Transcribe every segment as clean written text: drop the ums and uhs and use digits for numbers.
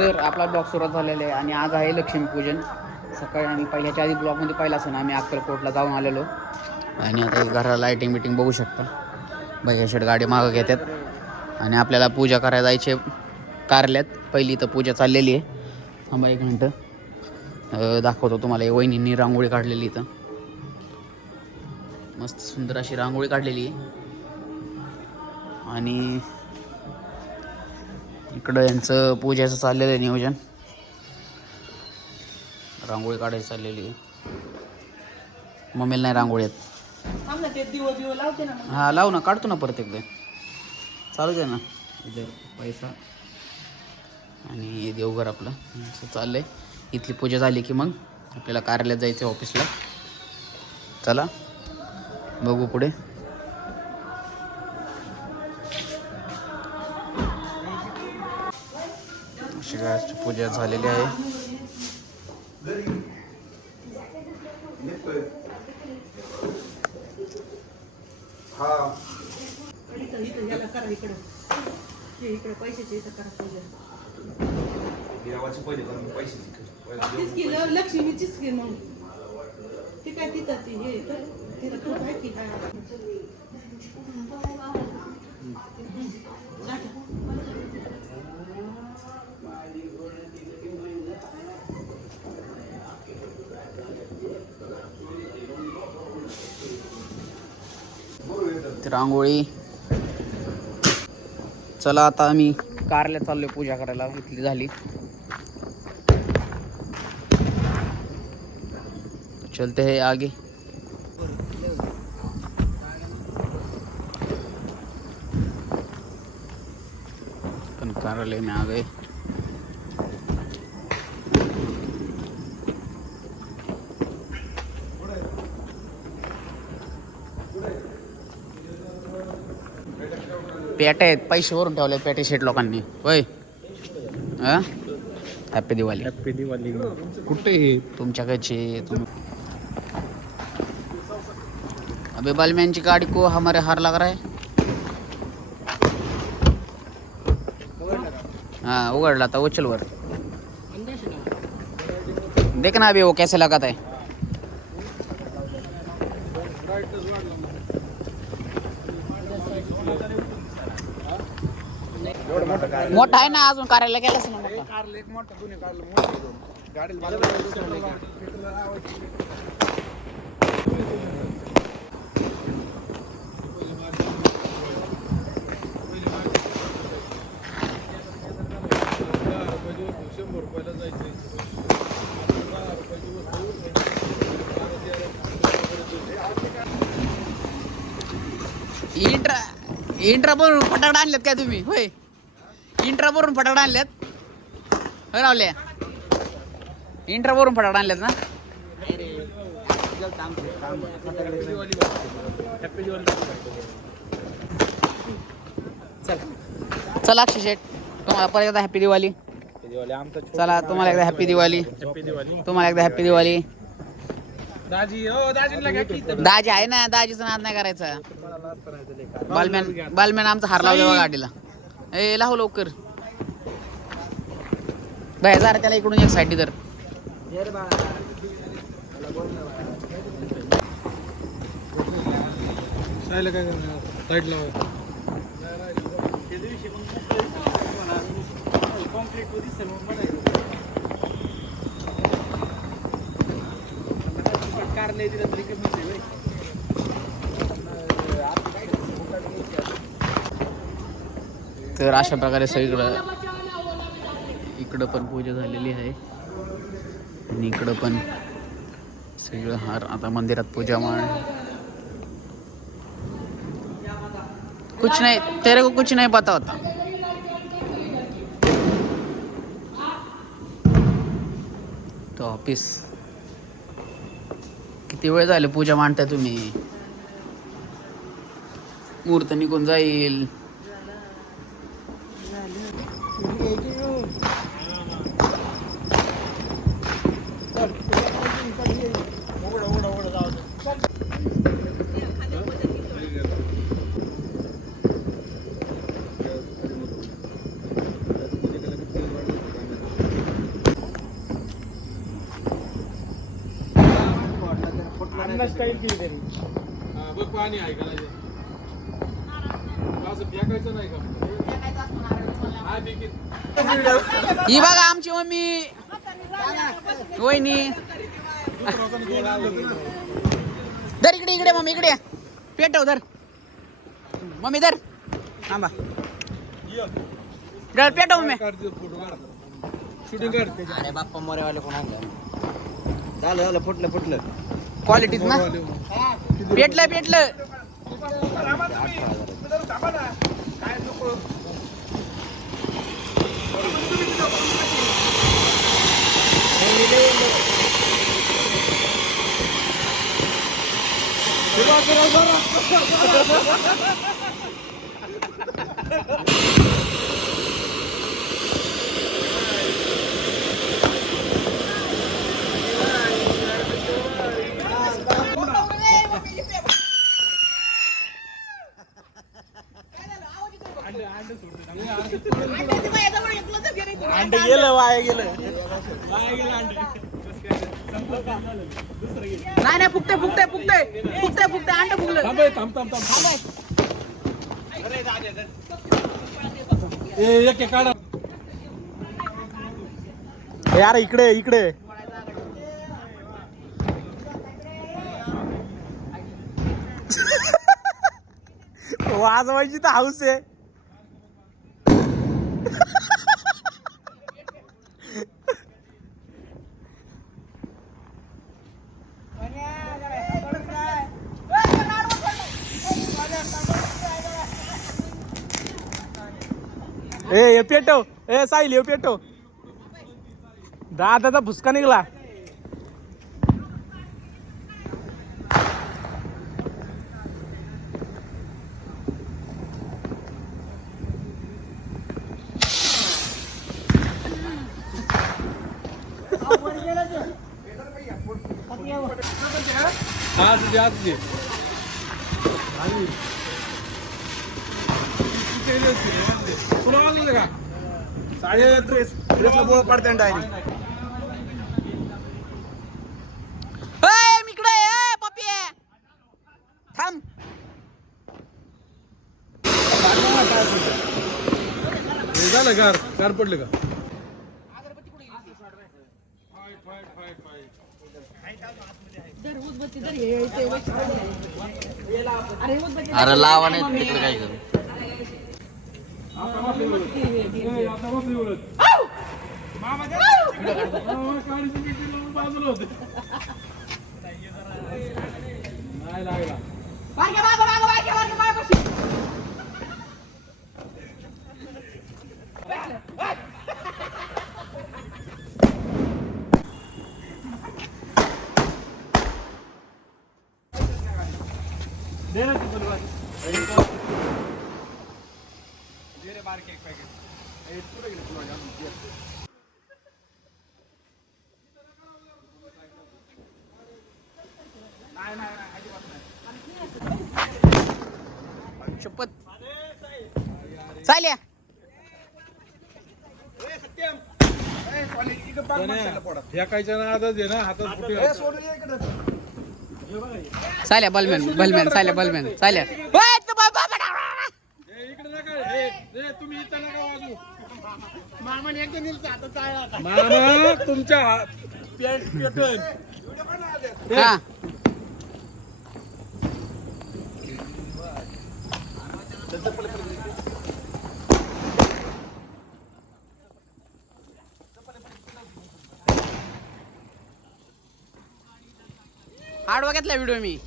तर आपला ब्लॉग सुरुवात झालेला आहे आणि आज आहे लक्ष्मीपूजन. सकाळी आम्ही पहिल्याच्या आधी ब्लॉगमध्ये पाहिला असं ना आम्ही अक्कलकोटला जाऊन आलेलो आणि आता घराला लाईटिंग बिटिंग बघू शकता. भैया शेट गाडी मागं घेतात आणि आपल्याला पूजा करायला जायचे कारल्यात. पहिली तर पूजा चाललेली आहे. थांबा एक मिनटं दाखवतो तुम्हाला. वहिनींनी रांगोळी काढलेली इथं, मस्त सुंदर अशी रांगोळी काढलेली आहे. आणि इकडं यांचं पूजेचं चाललेलं आहे नियोजन. रांगोळी काढायची चाललेली आहे. मम्मीला नाही रांगोळी येत. हा लावू ना, काढतो ना परत एकदा. चालू दे ना. इथे पैसा आणि देवघर आपलं असं चाललंय. इथली पूजा झाली की मग आपल्याला कार्यालयात जायचं ऑफिसला. चला बघू पुढे. अशी गायची पूजा झालेली आहे. लक्ष्मीचीच मग ती काय तिथं ती हे तिथं तू काय की काय रांगोळी. चला आता आम्ही कारल्यात चाललोय पूजा करायला. इथली झाली. चलते हैं आगे. अपन कार्यालय में आ गए. पेट्या आहेत, पैसे वरून ठेवले पेटे शेट लोकांनी. होय हॅपी दिवाळी. हॅपी दिवाळी. कुठे तुमच्याकडचे तुम्ही. अबे बालमैन की गाड़ी को हमारे हार लग रहा है. हाँ उगड़ला था वो. चल वर देखना अभी वो कैसे लगाता है. मोठा आहे ना अजून कार्याला गेलाच ना. इंट्रा भरून फटाकडे आणल्यात काय तुम्ही. होय इंट्रा भरून फटाकडे आणल्यात. होय रावल्या इंट्रा भरून फटाकडे आणल्यात ना. चला अक्षय शेट तुम्हाला परत एकदा हॅपी दिवाळी. चला तुम्हाला एकदा हॅपी दिवाळी. तुम्हाला एकदा हॅपी दिवाळी. दाजी आहे ना, दाजीचं नाद नाही करायचा. बालमॅन आमचा हार लावला गाडीला. ए लाव लवकर बाय. जरा त्याला इकडून एक साईड तर. तर अशा प्रकारे सगळीकडं इकडं पण पूजा झालेली आहे आणि इकडं पण सगळं हार. आता मंदिरात पूजा मान. कुछ नहीं तेरे को कुछ नहीं पता होता. तो ऑफिस किती वेळ झाले पूजा मांडताय तुम्ही. मुहूर्त निघून जाईल. पहिल्यांदा स्टाईल केली त्यांनी. बघ पाणी आहे का नाही असं फेकायचं नाही का नाही फेकीत. ही बघा आमची मम्मी वहिनी. धर इकडे इकडे मम्मी इकडे पेटव धर मम्मी धर थांबा धर पेटव मम्मी. शूटिंग काढ. अरे बाप्पा मोरेवाले कोण आणलं झालं झालं फुटलं क्वालिटीत ना पेटलं पेटलं. अंड गेलं वाया गेलं. नाही नाही फुकते फुकते फुकते फुकते फुकते अंड फुकलं. एक एक काढा. यार इकडे इकडे वाजवायची तर हाऊस आहे. ए पेटो ए साहिल ये पेटो. दादाचा भुसका निघला. ड्रेसला बोळ पडते डायरेक्ट. इकडे पप्पी थांब. झालं गार गार पडले का. अरे लावा नाही तिकडे काय करू. नाही लागला. शपथ चाल्या फेकायच्या ना आताच आहे ना हातात फुटे. चाल्या बलमॅन बलमॅन चाल्या बलमॅन चाल्या. इकडे नका तुम्ही इथं नका वाजू. मामाने एकदा नेलं आता चाळला. मामा तुमच्या पेट पेटन. हा आडवा घेतला व्हिडिओ मी.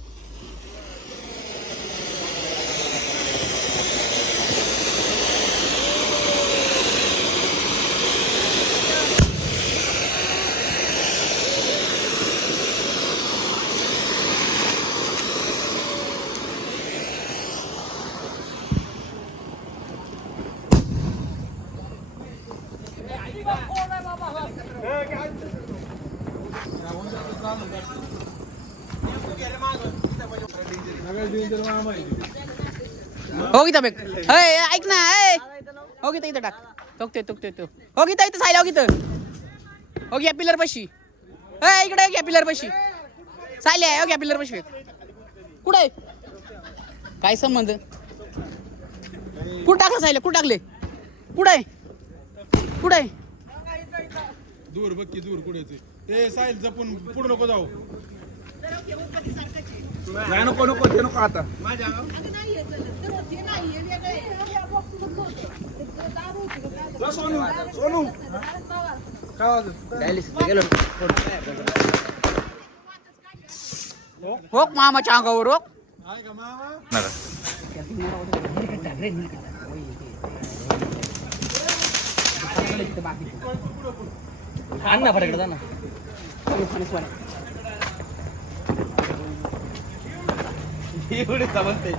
हो गीता बेक ऐक ना हो गीता इथं टाक. तोकते तोकते तो हो गीता इथं सायला हो गीतं हो घ्या पिलर पशी इकडे घ्या पिलर पशी सायले आहे घ्या पिलर बसवे कुठं आहे काय संबंध कुठं टाकलं सायले कुठं टाकले कुठं आहे कुठं आहे दूर बघ की दूर कुठे ते साईल जपून पुढे नको जाऊ नाही नको नको ते नको आता सोनू सोनू रोक मामाच्या अंगावर रोक आहे का मामा अण्णा फटाकडे जा ना एवढे समजते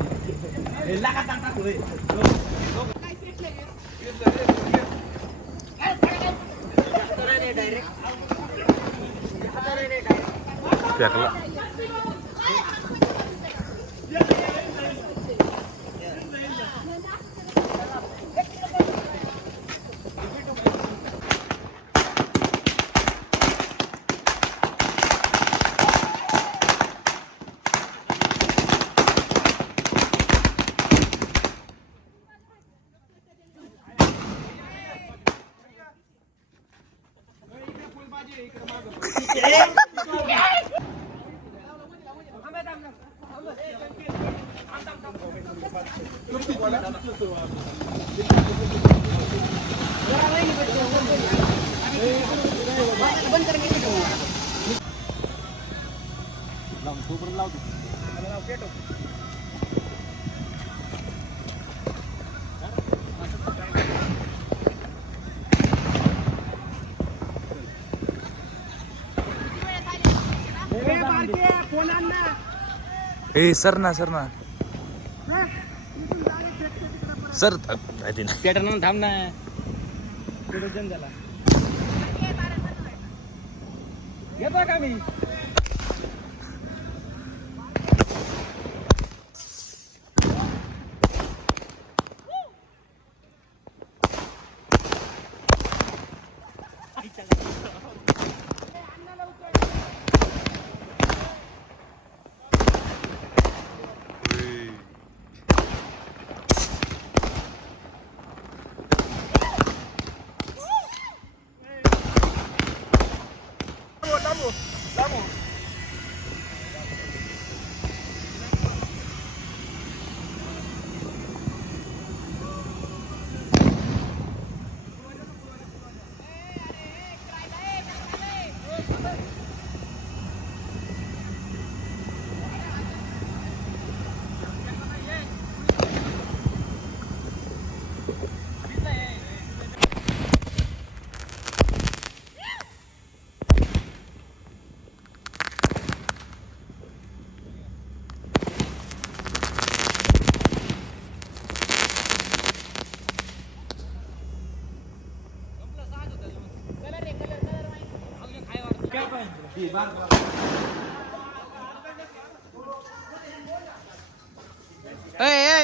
सर ना सर पॅटर्न थांब ना झाला येतो का मी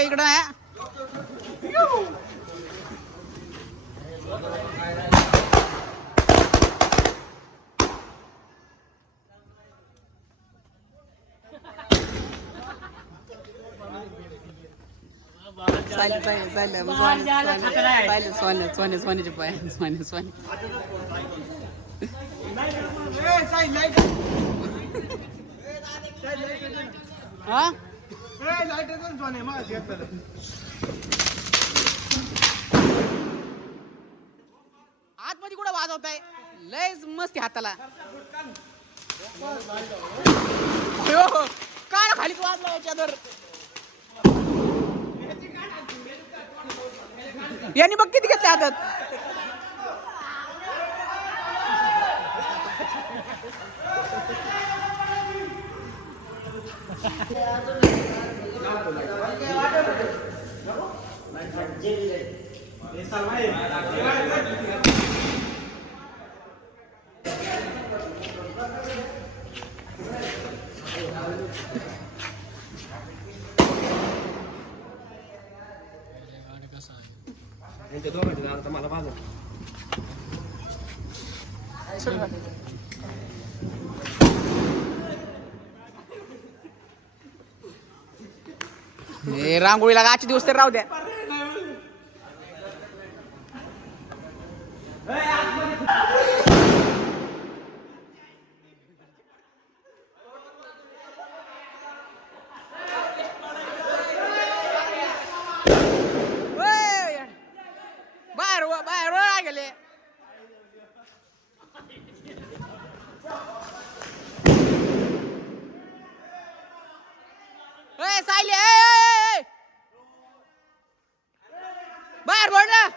इकडं आहे सोन्याचे पाय सोने हा आतमध्ये कुठं वाजवताय लयच मस्ती हाताला काळ खाली वाजला याच्यावर यांनी बघ किती घेतले हातात मला माझं हे रांगोळीला आजचे दिवस तर राहू द्या. बाहेर बाहेर गेले. सायली बाहेर बोल ना.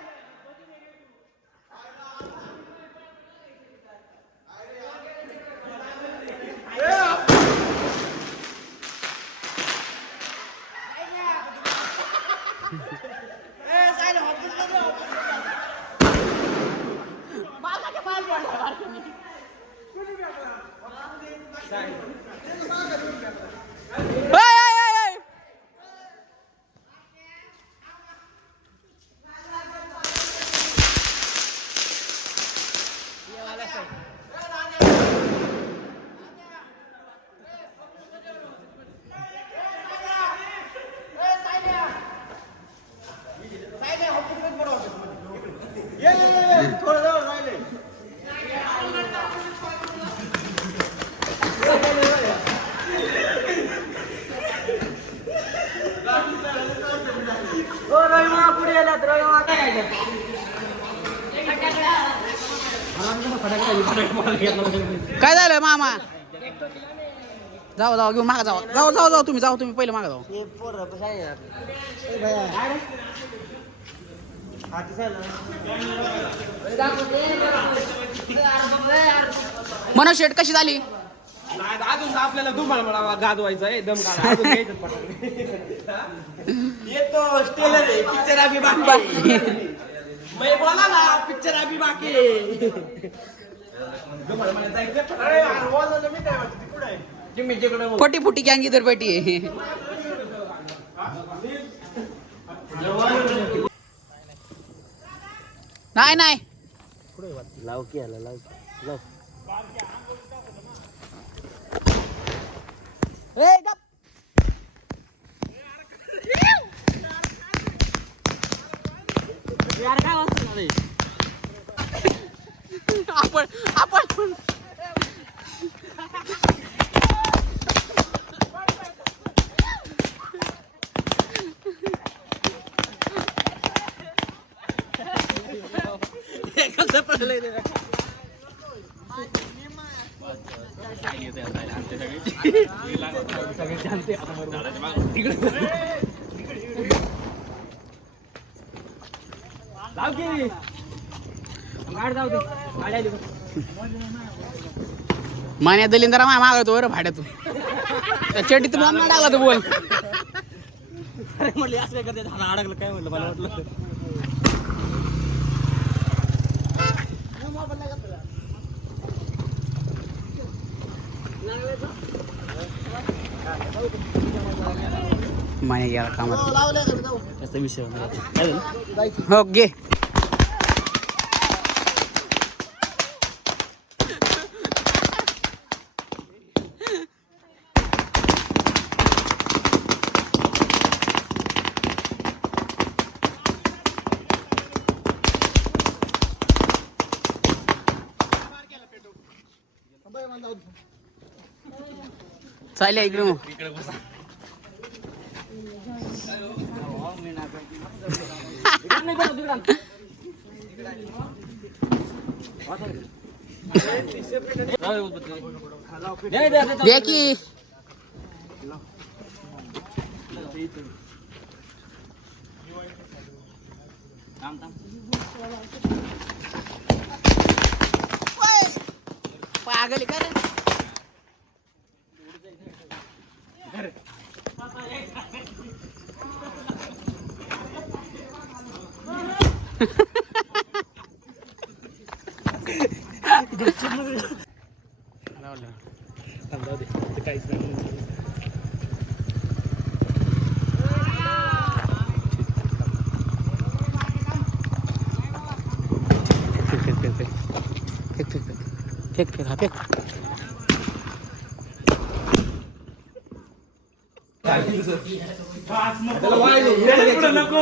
काय झालं मामा? जाऊ घेऊन मागा जाऊ तुम्ही पहिले मागा जाऊ. मनोज शेट कशी झाली? अजून आपल्याला दुमाळा गाजवायचा आहे. दम येतो स्टेलर पिक्चर अभी बाकी. मैं बोला ना पिक्चर अभी बाकी. फटी फुटी गँग इधर बैठी है. नाही लाव की आला लाव. यार काय वाजता रे आपण मान्या दलिंदरा मागवतो बरं भाड्यातून. चटीत टाकला तू बोल. अरे म्हटलं असं काय करते अडकलं काय म्हटलं मला वाटलं. माया गेला कामात. त्याचा विषय काय झालं? हो घे. चालेल इकडे मग. द्या की पागल का रे. काहीच नाही. फेक. त्याला वाय नको.